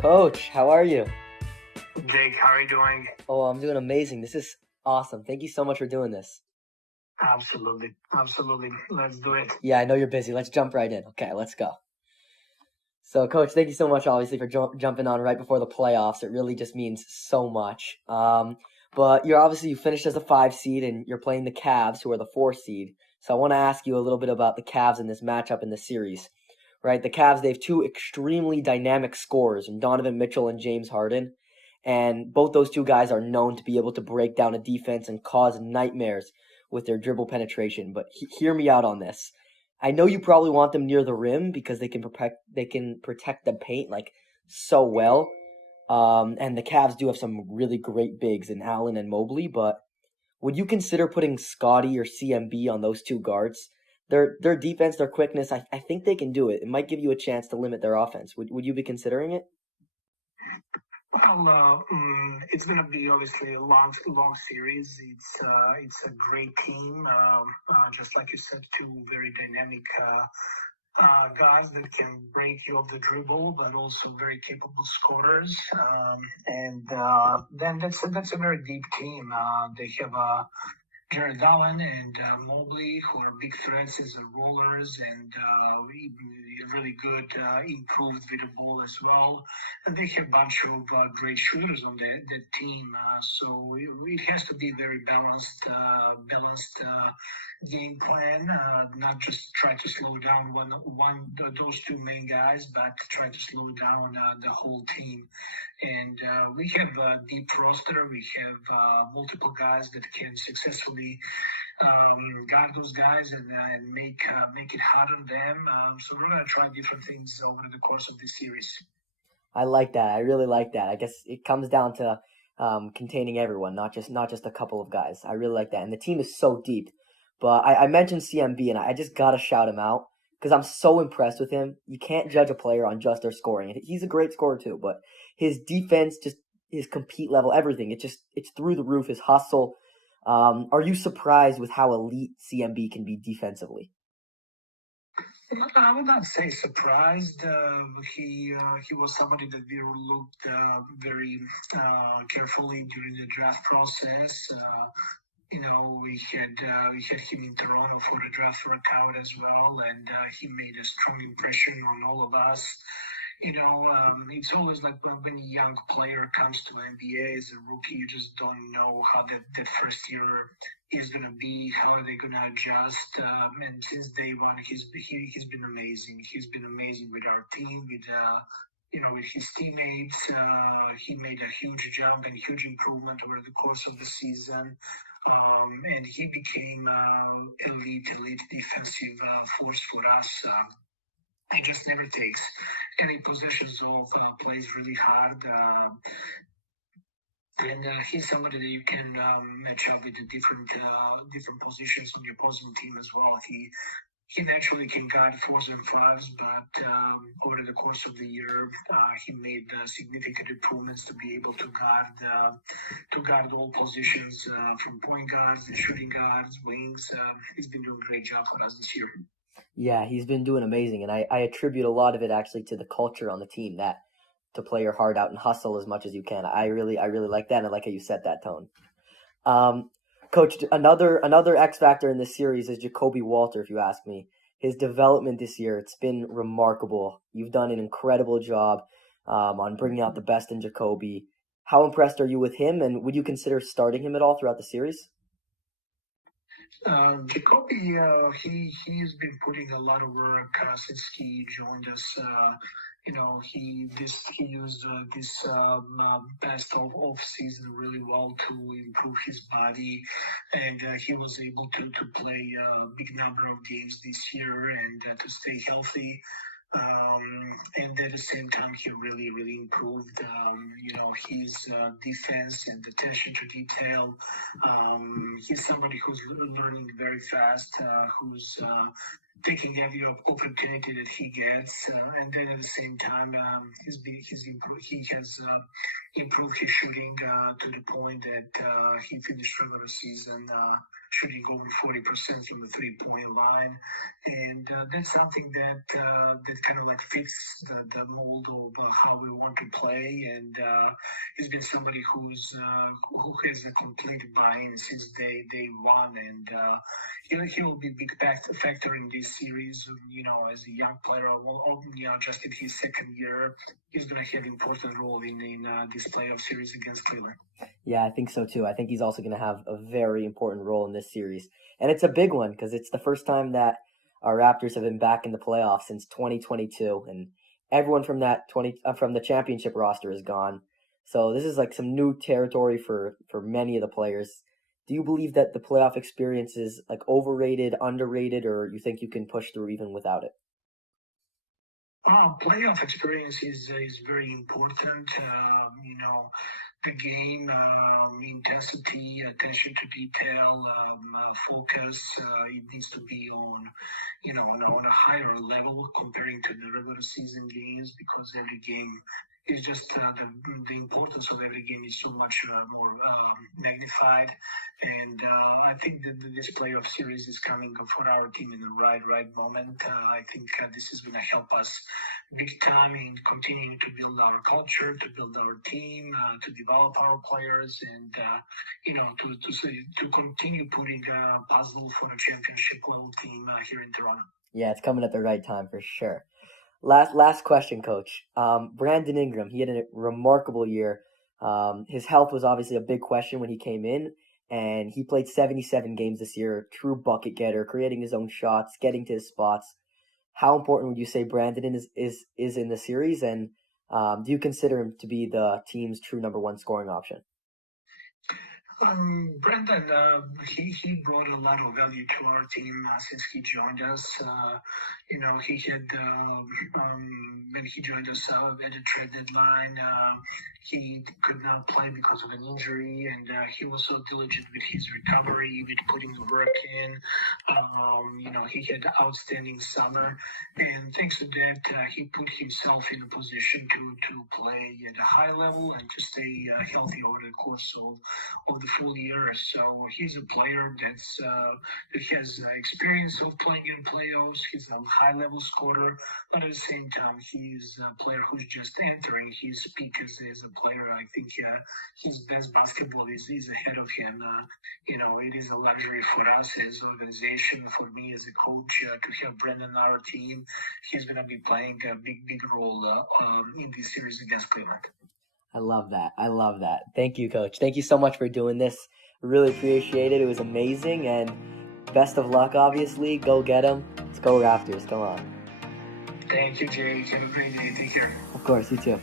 Coach, how are you? Jake, how are you doing? Oh, I'm doing amazing. This is awesome. Thank you so much for doing this. Absolutely. Absolutely. Let's do it. Yeah, I know you're busy. Let's jump right in. Okay, let's go. So, Coach, thank you so much, obviously, for jumping on right before the playoffs. It really just means so much. But you finished as a 5 seed, and you're playing the Cavs, who are the 4 seed. So I want to ask you a little bit about the Cavs in this matchup in the series. Right, the Cavs, they have two extremely dynamic scorers, in Donovan Mitchell and James Harden. And both those two guys are known to be able to break down a defense and cause nightmares with their dribble penetration. But hear me out on this. I know you probably want them near the rim because they can protect the paint like so well. And the Cavs do have some really great bigs in Allen and Mobley, but would you consider putting Scotty or CMB on those two guards? Their defense, their quickness, I think they can do it. It might give you a chance to limit their offense. Would you be considering it? Well, it's going to be obviously a long series. It's a great team. Just like you said, two very dynamic guys that can break you off the dribble, but also very capable scorers. And then that's a very deep team. They have Jared Allen and Mobley, who are big threats as rollers and really good improved with the ball as well. And they have a bunch of great shooters on the team. So it has to be very balanced game plan. Not just try to slow down those two main guys, but try to slow down the whole team. And we have a deep roster. We have multiple guys that can successfully guard those guys and make it hard on them. So we're going to try different things over the course of this series. I like that. I really like that. I guess it comes down to containing everyone, not just a couple of guys. I really like that. And the team is so deep. But I mentioned CMB, and I just gotta shout him out because I'm so impressed with him. You can't judge a player on just their scoring. He's a great scorer too, but his defense, just his compete level, everything. It's through the roof. His hustle. Are you surprised with how elite CMB can be defensively? I would not say surprised. He was somebody that we looked very carefully during the draft process. We had him in Toronto for the draft workout as well, and he made a strong impression on all of us. It's always like when a young player comes to NBA as a rookie, you just don't know how the first year is going to be, how are they going to adjust. And since day one, he's been amazing. He's been amazing with our team, with his teammates. He made a huge jump and huge improvement over the course of the season. And he became elite defensive force for us. He just never takes any possessions off, plays really hard. And he's somebody that you can match up with the different positions on the opposing team as well. He naturally can guard fours and fives, but over the course of the year, he made significant improvements to be able to guard all positions, from point guards, the shooting guards, wings. He's been doing a great job for us this year. Yeah, he's been doing amazing, and I attribute a lot of it actually to the culture on the team, that to play your heart out and hustle as much as you can. I really like that, and I like how you set that tone. Um, Coach, another X factor in this series is Jacoby Walter. If you ask me, his development this year, it's been remarkable. You've done an incredible job on bringing out the best in Jacoby. How impressed are you with him, and would you consider starting him at all throughout the series? Jacoby, he's been putting a lot of work since he joined us. He used this best of off season really well to improve his body, and he was able to play a big number of games this year and to stay healthy. And at the same time, he really improved, his defense and attention to detail. He's somebody who's learning very fast, who's taking every opportunity that he gets, and then at the same time, he has improved his shooting to the point that he finished regular season shooting over 40% from the 3-point line, and that's something that kind of like fits the mold of how we want to play, and he's been somebody who has a complete buy-in since day one, and he will be a big factor in this series. As a young player, just in his second year, he's going to have an important role in this playoff series against Cleveland. Yeah, I think so too. I think he's also going to have a very important role in this series. And it's a big one because it's the first time that our Raptors have been back in the playoffs since 2022, and everyone from from the championship roster is gone. So this is like some new territory for many of the players. Do you believe that the playoff experience is like overrated, underrated, or you think you can push through even without it? Playoff experience is very important. The game, intensity, attention to detail, focus. It needs to be on a higher level comparing to the regular season games, because every game is just the importance of every game is so much more magnified. And I think that this playoff series is coming for our team in the right moment. I think this is going to help us big time in continuing to build our culture, to build our team, to develop our players, and to continue putting a puzzle for a championship level team here in Toronto. Yeah, it's coming at the right time for sure. Last question, Coach. Brandon Ingram, he had a remarkable year. His health was obviously a big question when he came in, and he played 77 games this year. True bucket getter, creating his own shots, getting to his spots. How important would you say Brandon is in the series, and do you consider him to be the team's true number one scoring option? Brendan, he brought a lot of value to our team since he joined us. He had when he joined us at the trade deadline, he could not play because of an injury, and he was so diligent with his recovery, with putting the work in. He had an outstanding summer, and thanks to that, he put himself in a position to play at a high level and to stay healthy over the course of the full year. So he's a player that has experience of playing in playoffs. He's a high-level scorer, but at the same time, he's a player who's just entering his peak as a player. I think his best basketball is ahead of him. It is a luxury for us as an organization, for me as a coach, to have Brendan on our team. He's going to be playing a big role in this series against Cleveland. I love that. I love that. Thank you, Coach. Thank you so much for doing this. Really appreciate it. It was amazing, and best of luck, obviously. Go get them. Let's go Raptors. Come on. Thank you, Jake. Have a great day. Take care. Of course, you too.